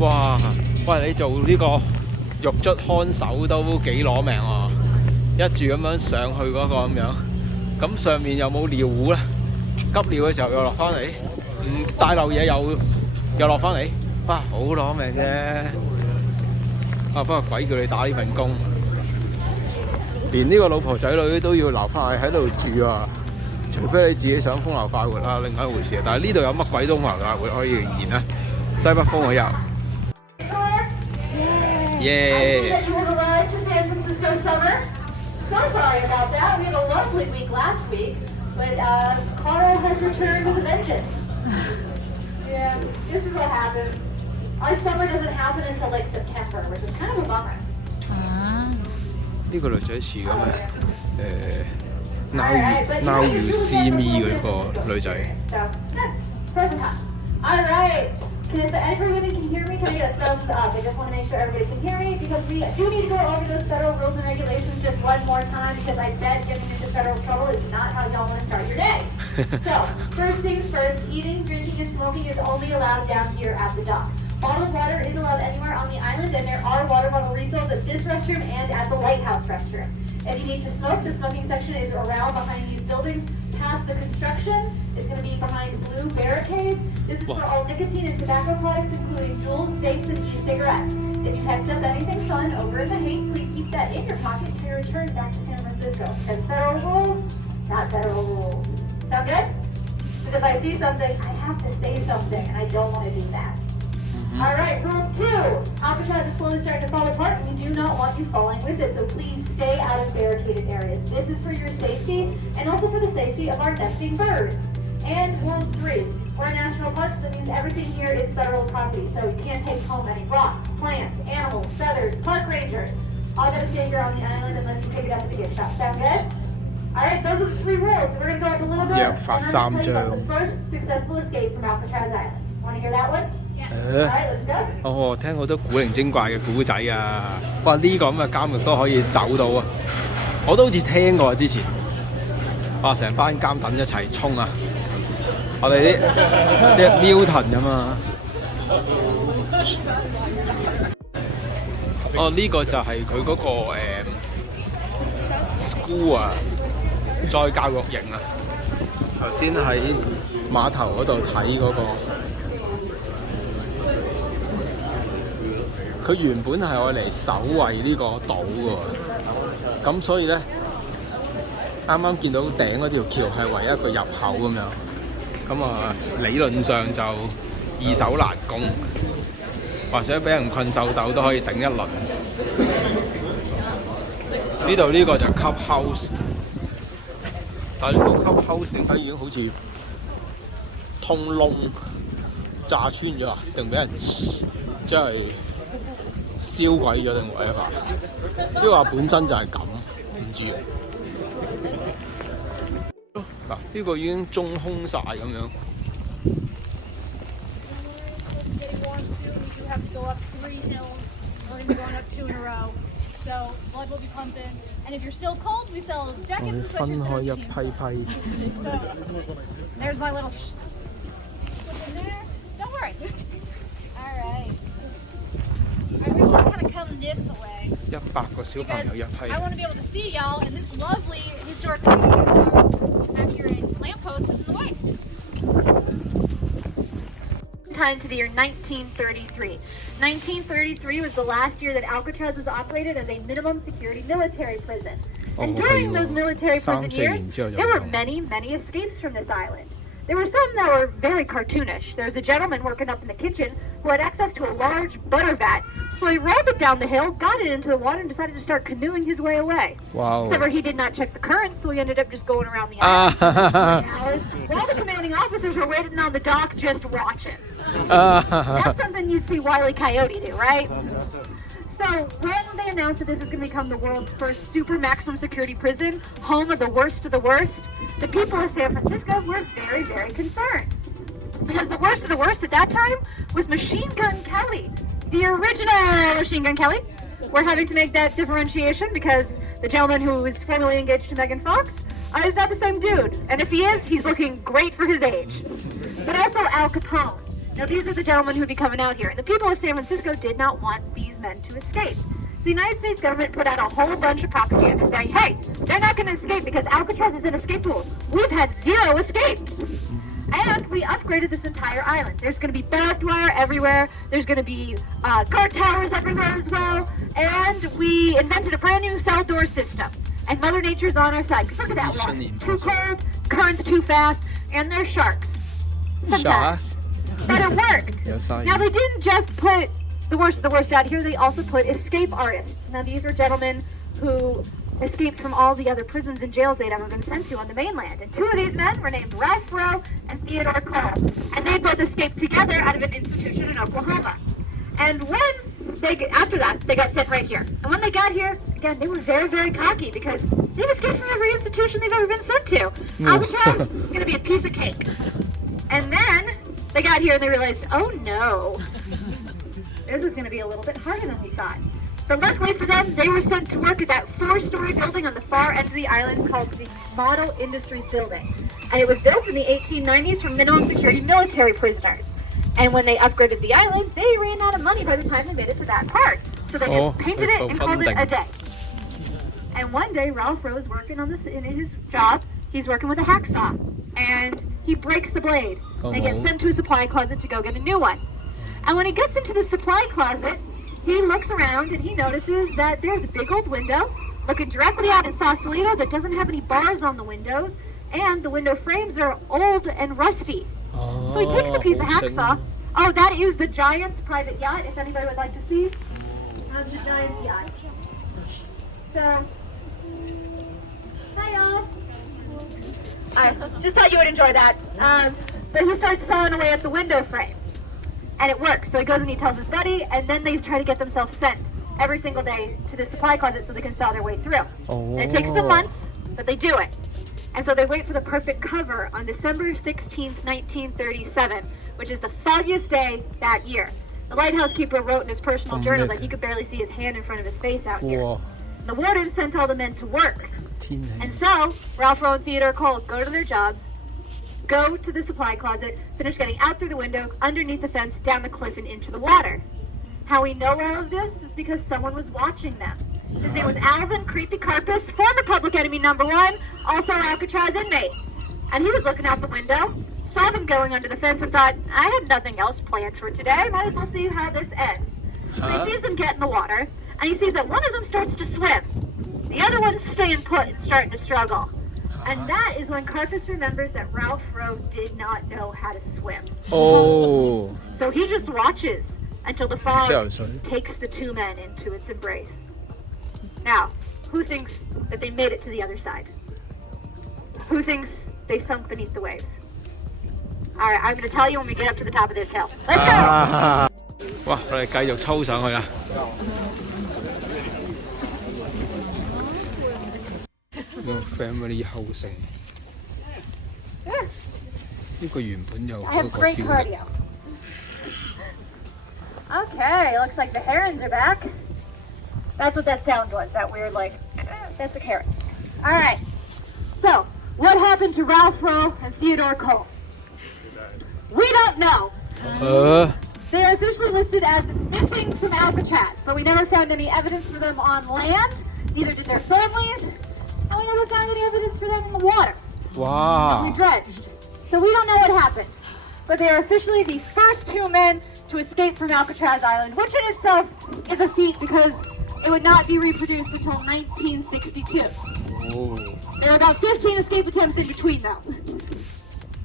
哇！喂，你做呢個獄卒看守都幾攞命喎！一住咁樣上去嗰個咁樣，咁上面有冇尿壺咧？急尿嘅時候又落翻嚟，唔帶漏嘢又落翻嚟，哇！好攞命啫！啊，不過鬼叫你打呢份工，連呢個老婆仔女都要留翻喺度住啊！除非你自己想風流快活啦，另外一回事。但係呢度有乜鬼都風流快活可以現咧？西北風我有。Yeah. So sorry about that. We had a lovely week last week, but Carl has returned with a vengeance. Yeah, this is what happens. Our summer doesn't happen until like September, which is kind of a bummer. 呢個女仔似咁嘅Now You See Me 嗰個女仔。So, present time. All right. If everybody can hear me, can I get a thumbs up? I just want to make sure everybody can hear me because we do need to go over those federal rules and regulations just one more time because I bet getting into federal trouble is not how y'all want to start your day. So, first things first, eating, drinking, and smoking is only allowed down here at the dock. Bottled water is allowed anywhere on the island, and there are water bottle refills at this restroom and at the lighthouse restroom. If you need to smoke, the smoking section is around behind these buildings. Past the construction, it's going to be behind blue barricades. This is for all nicotine and tobacco products, including Juuls, vapes, and e-cigarettes. If you picked up anything fun over in the Hague, please keep that in your pocket to your return back to San Francisco. Because federal rules, not federal rules. Sound good? Because if I see something, I have to say something, and I don't want to do that. All right, rule 2. Alcatraz is slowly starting to fall apart, and we do not want you falling with it, so please stay out of barricaded areas. This is for your safety, and also for the safety of our nesting birds. And rule 3. We're a national park, so that means everything here is federal property, so you can't take home any rocks, plants, animals, feathers, park rangers. All gotta stay here on the island unless you pick it up at the gift shop. Sound good? All right, those are the 3 rules. We're gonna go up a little bit, and I'm gonna tell you about the first successful escape from Alcatraz Island. Want to hear that one? 聽好多古靈精怪嘅古仔啊！哇，呢個咁嘅監獄都可以走到啊！我都好似聽過之前，哇，成班監躉一齊衝啊！我哋啲Milton咁啊！哦，呢個就係佢嗰個school 啊，再教育營啊！頭先喺碼頭嗰度睇嗰個。佢原本係愛嚟守衛呢個島嘅喎，咁所以咧，啱啱見到頂嗰條橋係唯一一個入口咁樣，咁啊理論上就易守難攻，或者俾人困獸鬥都可以頂一輪。呢度呢個就 Club House， 但係呢個 Club House 點解已經好似通窿炸穿咗啊？定俾人即係？燒鬼咗定為一塊？因為話本身就係咁，唔知。嗱，呢個已經中空晒咁樣。我哋分開一批批。There's my little. Don't worry. All right. I wish I kind of come this way. 100個小朋友一批。 I want to be able to see y'all, and this lovely historic accurate lamppost is in the way. Time to the year 1933. 1933 was the last year that Alcatraz was operated as a minimum security military prison. And during those military prison years, there were many, many escapes from this island. There were some that were very cartoonish. There was a gentleman working up in the kitchen who had access to a large butter vat. So he rolled it down the hill, got it into the water, and decided to start canoeing his way away. Wow. Except for he did not check the current, so he ended up just going around the island. While the commanding officers were waiting on the dock just watching. That's something you'd see Wile E. Coyote do, right? So when they announced that this is going to become the world's first super maximum security prison, home of the worst, the people of San Francisco were very, very concerned. Because the worst at that time was Machine Gun Kelly. The original Machine Gun Kelly. We're having to make that differentiation because the gentleman who is formerly engaged to Megan Fox is not the same dude. And if he is, he's looking great for his age. But also Al Capone. Now these are the gentlemen who would be coming out here. And the people of San Francisco did not want these men to escape. So the United States government put out a whole bunch of propaganda saying, hey, they're not going to escape because Alcatraz is an escape pool. We've had 0 escapes. And we upgraded this entire island. There's going to be barbed wire everywhere. There's going to be guard towers everywhere as well. And we invented a brand new cell door system. And Mother Nature's on our side. 'Cause look at that water. Too cold, current's too fast, and there's sharks. Sometimes. But it worked. Now they didn't just put the worst out here, they also put escape artists. Now these are gentlemen who escaped from all the other prisons and jails they'd ever been sent to on the mainland. And 2 of these men were named Ralph Rowe and Theodore Cole. And they both escaped together out of an institution in Oklahoma. And after that, they got sent right here. And when they got here, again, they were very, very cocky because they've escaped from every institution they've ever been sent to. Alcatraz is going to be a piece of cake. And then they got here and they realized, oh no, this is going to be a little bit harder than we thought. But luckily for them, they were sent to work at that 4-story building on the far end of the island called the Model Industries Building. And it was built in the 1890s for minimum security military prisoners. And when they upgraded the island, they ran out of money by the time they made it to that part. So they just painted it and called it a day. And one day, Ralph Rowe is working on this in his job. He's working with a hacksaw. And he breaks the blade and gets sent to a supply closet to go get a new one. And when he gets into the supply closet, he looks around and he notices that there's a big old window looking directly out at Sausalito that doesn't have any bars on the windows, and the window frames are old and rusty. So he takes a piece of hacksaw. Oh, that is the Giant's private yacht, if anybody would like to see. The Giant's yacht. So, hi y'all. I just thought you would enjoy that. But he starts sawing away at the window frame. And it works. So he goes and he tells his buddy, and then they try to get themselves sent every single day to the supply closet so they can saw their way through. And it takes them months, but they do it. And so they wait for the perfect cover on December 16th, 1937, which is the foggiest day that year. The lighthouse keeper wrote in his personal journal that he could barely see his hand in front of his face out here. And the warden sent all the men to work. And so, Ralph Rowe and Theodore Cole go to their jobs, go to the supply closet, finish getting out through the window, underneath the fence, down the cliff, and into the water. How we know all of this is because someone was watching them. His name was Alvin Creepy Carpus, former public enemy #1, also an Alcatraz inmate. And he was looking out the window, saw them going under the fence, and thought, I have nothing else planned for today, might as well see how this ends. So he sees them get in the water, and he sees that one of them starts to swim. The other one's staying put and starting to struggle. And that is when Carpus remembers that Ralph Rowe did not know how to swim. Oh. So he just watches until the fog takes the 2 men into its embrace. Now, who thinks that they made it to the other side? Who thinks they sunk beneath the waves? All right, I'm going to tell you when we get up to the top of this hill. Let's go! 哇，我哋繼續操上去啦！個 family housing 呢個原本有 I have great cardio. Okay, looks like the herons are back. That's what that sound was, that weird that's a heron. All right, so what happened to Ralph Rowe and Theodore Cole? We don't know. They are officially listed as missing from Alcatraz, but we never found any evidence for them on land, neither did their families, and we never found any evidence for them in the water. Wow. We dredged. So we don't know what happened. But they are officially the first 2 men to escape from Alcatraz Island, which in itself is a feat because it would not be reproduced until 1962. Oh. There are about 15 escape attempts in between though.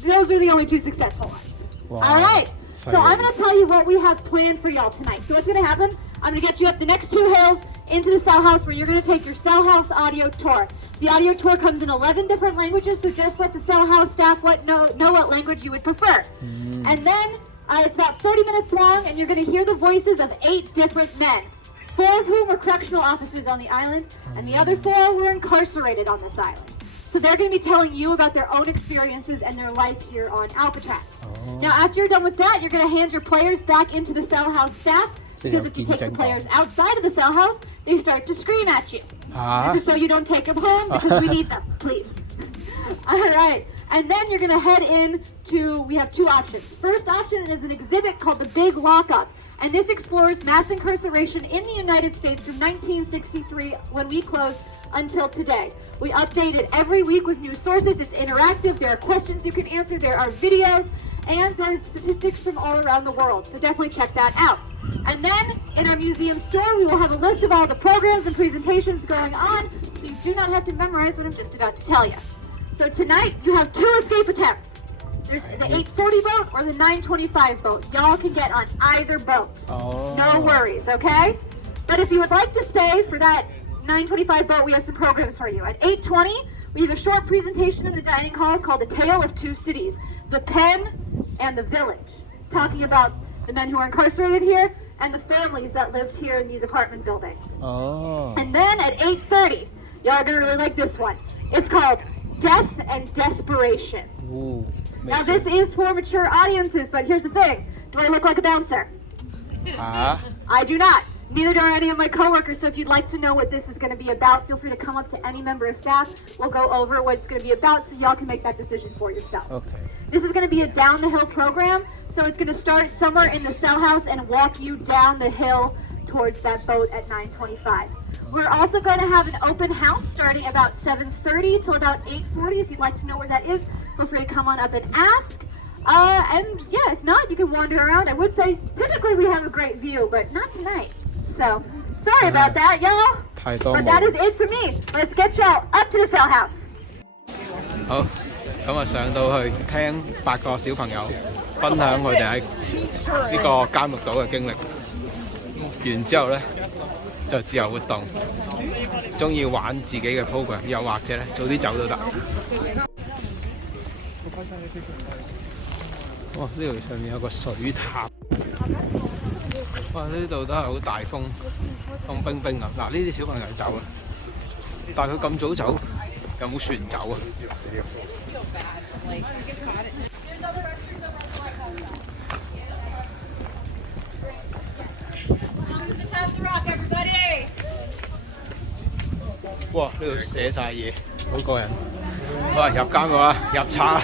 Those are the only 2 successful ones. Wow. All right. So I'm going to tell you what we have planned for y'all tonight. So what's going to happen, I'm going to get you up the next 2 hills into the cell house where you're going to take your cell house audio tour. The audio tour comes in 11 different languages, so just let the cell house staff know what language you would prefer. And then it's about 30 minutes long, and you're going to hear the voices of 8 different men, 4 of whom were correctional officers on the island, and the other 4 were incarcerated on this island. So they're going to be telling you about their own experiences and their life here on Alcatraz. Now, after you're done with that, you're going to hand your players back into the cell house staff, because if you take the players outside of the cell house, they start to scream at you. This is so you don't take them home, because we need them, please. All right. And then you're gonna head in to, we have two options. First option is an exhibit called The Big Lockup. And this explores mass incarceration in the United States from 1963 when we closed until today. We update it every week with new sources. It's interactive. There are questions you can answer. There are videos. And there are statistics from all around the world. So definitely check that out. And then in our museum store, we will have a list of all the programs and presentations going on. So you do not have to memorize what I'm just about to tell you. So tonight, you have 2 escape attempts. There's the 840 boat or the 925 boat. Y'all can get on either boat. Oh. No worries, okay? But if you would like to stay for that 925 boat, we have some programs for you. At 8:20, we have a short presentation in the dining hall called The Tale of Two Cities, the Pen and the Village, talking about the men who are incarcerated here and the families that lived here in these apartment buildings. Oh. And then at 8:30, y'all are gonna really like this one. It's called Death and Desperation. Ooh, Now this is for mature audiences, but here's the thing. Do I look like a bouncer? I do not. Neither do any of my coworkers, so if you'd like to know what this is going to be about, feel free to come up to any member of staff. We'll go over what it's going to be about so y'all can make that decision for yourself. Okay. This is going to be a down the hill program, so it's going to start somewhere in the cell house and walk you down the hill towards that boat at 9:25. We're also going to have an open house starting about 7:30 till about 8:40. If you'd like to know where that is, feel free to come on up and ask. And yeah, if not, you can wander around. I would say typically we have a great view, but not tonight. So, sorry about that, y'all. But that is it for me. Let's get y'all up to the cell house. 好，咁啊上到去聽8個小朋友分享佢哋喺呢個監獄島嘅經歷，完之後咧就自由活動，中意玩自己嘅 program， 又或者咧早啲走都得。哇！呢度上面有個水塔，哇！呢度都係好大風，凍冰冰啊！嗱，呢啲小朋友走啦，但係佢咁早走，有冇船走啊？ 哇！呢度寫晒嘢，好過癮。喂，入監獄啦，入冊。